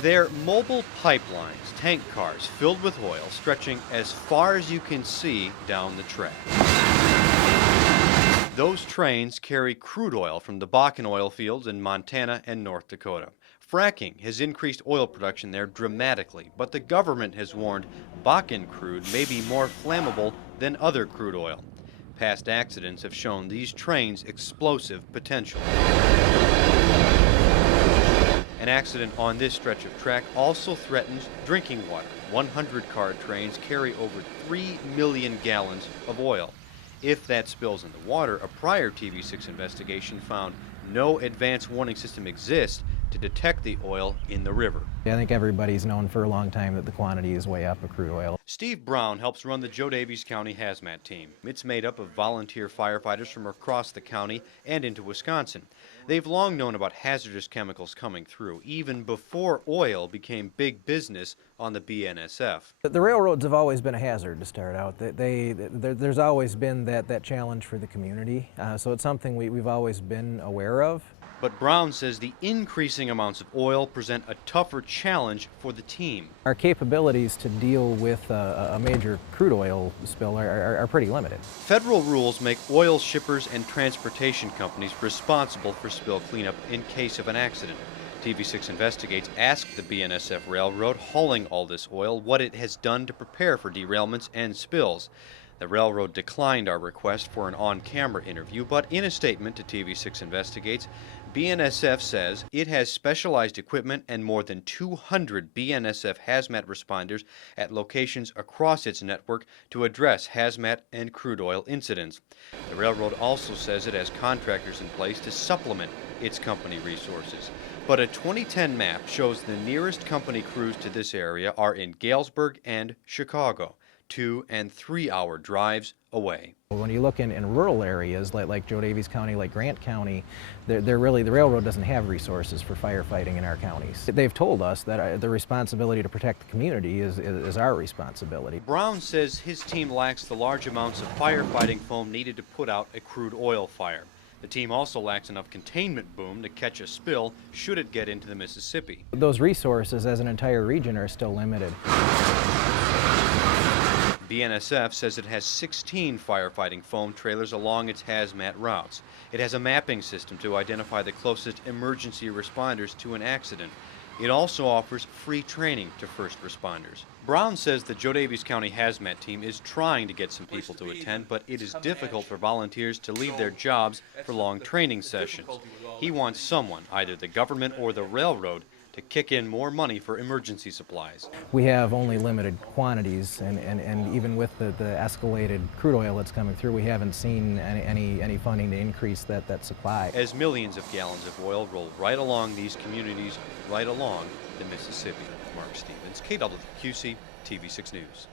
They're mobile pipelines, tank cars filled with oil stretching as far as you can see down the track. Those trains carry crude oil from the Bakken oil fields in Montana and North Dakota. Fracking has increased oil production there dramatically, but the government has warned Bakken crude may be more flammable than other crude oil. Past accidents have shown these trains explosive potential. An accident on this stretch of track also threatens drinking water. 100-car trains carry over 3 million gallons of oil. If that spills in the water, a prior TV6 investigation found no advanced warning system exists to detect the oil in the river. I think everybody's known for a long time that the quantity is way up of crude oil. Steve Brown helps run the Joe Daviess County Hazmat team. It's made up of volunteer firefighters from across the county and into Wisconsin. They've long known about hazardous chemicals coming through, even before oil became big business on the BNSF. The railroads have always been a hazard to start out. There's always been that challenge for the community, so it's something we've always been aware of. But Brown says the increasing amounts of oil present a tougher challenge for the team. Our capabilities to deal with a major crude oil spill are pretty limited. Federal rules make oil shippers and transportation companies responsible for spill cleanup in case of an accident. TV6 Investigates asked the BNSF Railroad hauling all this oil what it has done to prepare for derailments and spills. The railroad declined our request for an on-camera interview, but in a statement to TV6 Investigates, BNSF says it has specialized equipment and more than 200 BNSF hazmat responders at locations across its network to address hazmat and crude oil incidents. The railroad also says it has contractors in place to supplement its company resources. But a 2010 map shows the nearest company crews to this area are in Galesburg and Chicago, 2- and 3-hour drives away. When you look in rural areas like Joe Daviess County, like Grant County, the railroad doesn't have resources for firefighting in our counties. They've told us that the responsibility to protect the community is our responsibility. Brown says his team lacks the large amounts of firefighting foam needed to put out a crude oil fire. The team also lacks enough containment boom to catch a spill should it get into the Mississippi. Those resources as an entire region are still limited. BNSF says it has 16 firefighting foam trailers along its hazmat routes. It has a mapping system to identify the closest emergency responders to an accident. It also offers free training to first responders. Brown says the Joe Daviess County Hazmat team is trying to get some people to attend, but it is difficult for volunteers to leave their jobs for long training sessions. He wants someone, either the government or the railroad, to kick in more money for emergency supplies. We have only limited quantities, and even with the escalated crude oil that's coming through, we haven't seen any funding to increase that supply. As millions of gallons of oil roll right along these communities, right along the Mississippi. Mark Stevens, KWQC, TV6 News.